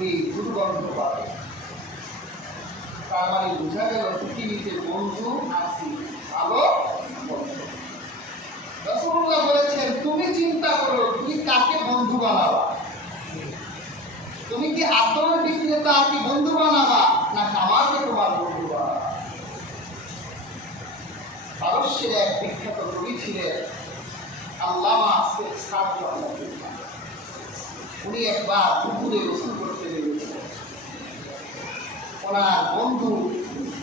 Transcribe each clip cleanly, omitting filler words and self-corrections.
তুমি দুর্গন্ধ পাবে। তার মানে বোঝা গেল পৃথিবীতে বন্ধু আছে, ভালো বন্ধু। রাসূলুল্লাহ বলেছেন তুমি চিন্তা করো তুমি কাকে বন্ধু বানাবা। তুমি কি আতর বিক্রেতা কি বন্ধু বানাবা, না কামালকে তোমার বন্ধু বানাবা। পারস্যের এক বিখ্যাত কবি ছিলেন আল্লামা শেখ সাদ রহমাতুল্লাহ। উনি একবার পুকুরে গোসল করতে নেমেছিলেন। ওনার বন্ধু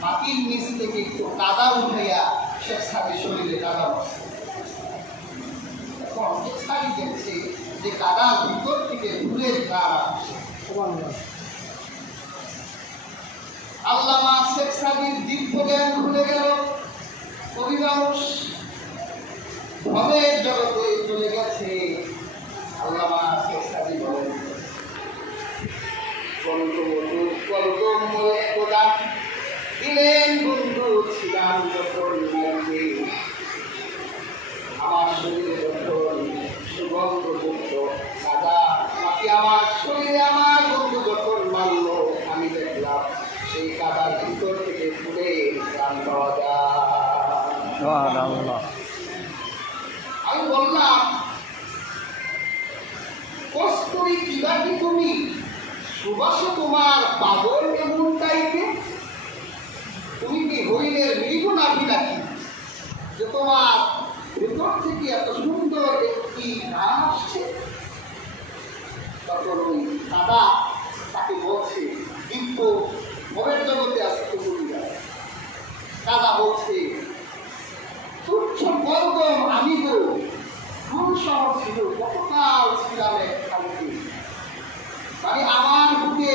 মাটির নিচ থেকে একটু কাদা উঠাইয়া শেখ সাদের শরীরে কাদা বসে। এখন শেখ সাদি দেখছে যে কাদার ভিতর থেকে ফুলের গান আসছে। আল্লামা শেখ সাদির দিব্য জ্ঞান ভুলে গেল। কবি মানুষ ভবের জগতে চলে গেছে। আল্লামা শেখ সাদি বলেন দিলেন বন্ধু ছিলাম যখন আমার শরীরে যখন সুগন্ধযুক্ত কাদা বাকি আমার শরীরে আমার বন্ধু যখন মারল আমি দেখলাম সেই কাদার ভিতর থেকে ফুলের গান পাওয়া যায়। আমি বললাম কস্তুরী কিবা কি তুমি সুবাস তোমার পাগল এমন টাইপে, তুমি কি হইলের মৃগ নাভি নাকি যে তোমার ভেতর থেকে এত সুন্দর একটি গান আসছে। তখন ওই দাদা তাকে বলছে দিব্য মনের জগতে আসতে বলিয়া দাদা বলছে তুচ্ছ গৌতম আমি তো ফুল শহর ছিল কতকাল ছিলাম এক খালিতে। মানে আমার বুকে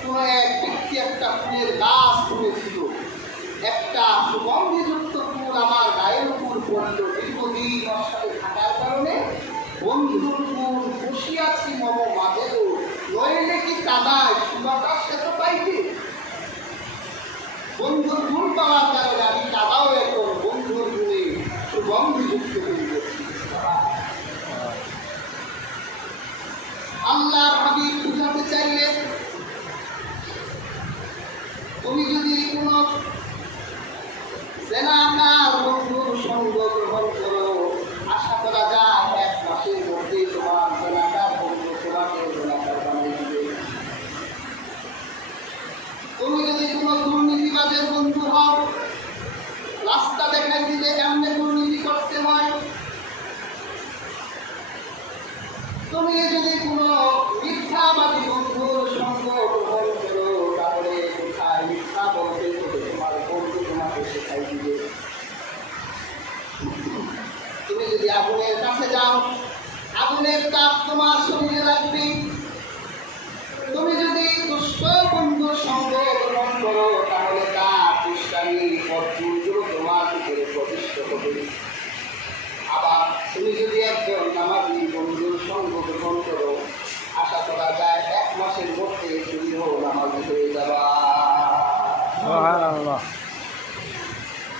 কোন এক ব্যক্তি একটা ফুলের গাছ তুলেছিল, একটা সুগন্ধিযুক্ত ফুল আমার গায়ের উপর পড়ল। দীর্ঘদিন ওর সাথে থাকার কারণে বন্ধুর ফুল বসিয়াছি মম মাঝেও, নইলে কি কাদায় সুবাতাস এত পাইবে। বন্ধুর ফুল পাওয়ার কারণে আমি কাদাও এখন বন্ধুর ফুলে সুগন্ধিযুক্ত হয়ে গেছি। আল্লাহর হাবিব বুঝাতে চাইলে তুমি যদি কোন জেনাকার বন্ধুর সঙ্গ গ্রহণ করো আশা করা যায় 1 মাসের মধ্যে তোমার জেনাকার বন্ধু তোমাকে জেনাকার বানিয়ে দিবে। তুমি যদি কোন দুর্নীতিবাজের বন্ধু হও রাস্তা দেখাই দিলে এমনি দুর্নীতি করতে হয়। তুমি যদি কোন মিথ্যাবাদী বন্ধুর সঙ্গ গ্রহণ করো তাহলে কোথায় মিথ্যা বলতে হবে তোমার বন্ধু তোমাকে শেখাই দিবে। তুমি যদি আগুনের কাছে যাও আগুনের তাপ তোমার শরীরে লাগবে। তুমি যদি দুষ্ট বন্ধুর সঙ্গ গ্রহণ করো তাহলে তার দুষ্টামি পথগুলো তোমার ভিতরে প্রবিষ্ট হবে। আবার তুমি যদি একজন নামাজি বন্ধুর সঙ্গ গ্রহণ করো আশা করা যায় 1 মাসের মধ্যে তুমিও নামাজি হয়ে যাবা।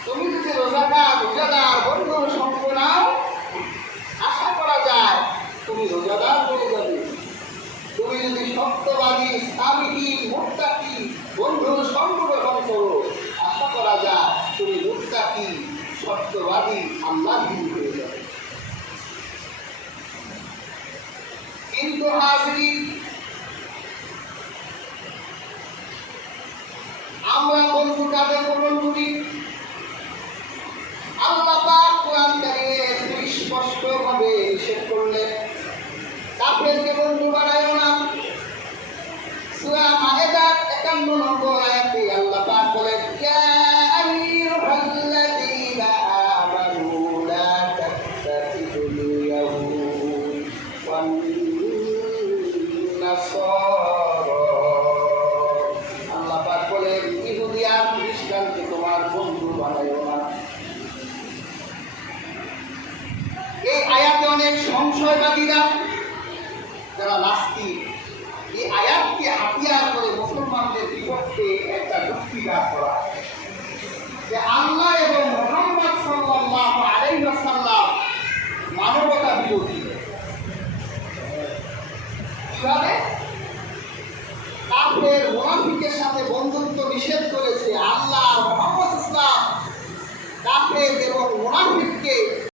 তুমি যদি রোজাদার বন্ধুর সঙ্গ নাও আশা করা যায় তুমি রোজাদার হয়ে যাবে। তুমি যদি সত্যবাদী ইসলামহীন মুত্তাকি বন্ধুর সঙ্গ গ্রহণ করো আশা করা যায় তুমি মুত্তাকি সত্যবাদী আল্লাহহীন হয়ে যাবে। কিন্তু হাজির আমরা বন্ধু কাদের গ্রহণ করি? আল্লাহ পাক কোরআন কারীমে স্পষ্টভাবে নিষেধ করলেন কাফেরকে বন্ধু বানাইও না। সূরা মায়েদার 51 নম্বর আয়াতে আল্লাহ পাক বলেন ইয়া আইয়ুহাল্লাযীনা আমানু লা তাত্তাখিযুল ইয়াহুদ ওয়ান নাসারা। আল্লাহ পাক বলেন ইহুদি আর খ্রিস্টানকে তোমার বন্ধু বানাইও না। এই আয়াতে অনেক সংশয়বাদীরা যারা নাস্তিক এই আয়াতকে হাতিয়ার করে মুসলমানদের বিপক্ষে একটা যুক্তি দাঁড় করা যে আল্লাহ এবং মুহাম্মদ সাল্লাল্লাহু আলাইহি ওয়াসাল্লাম মানবতা বিরোধী। কিভাবে? কুফরের মুনাফিকের সাথে বন্ধুত্ব নিষেধ করেছে।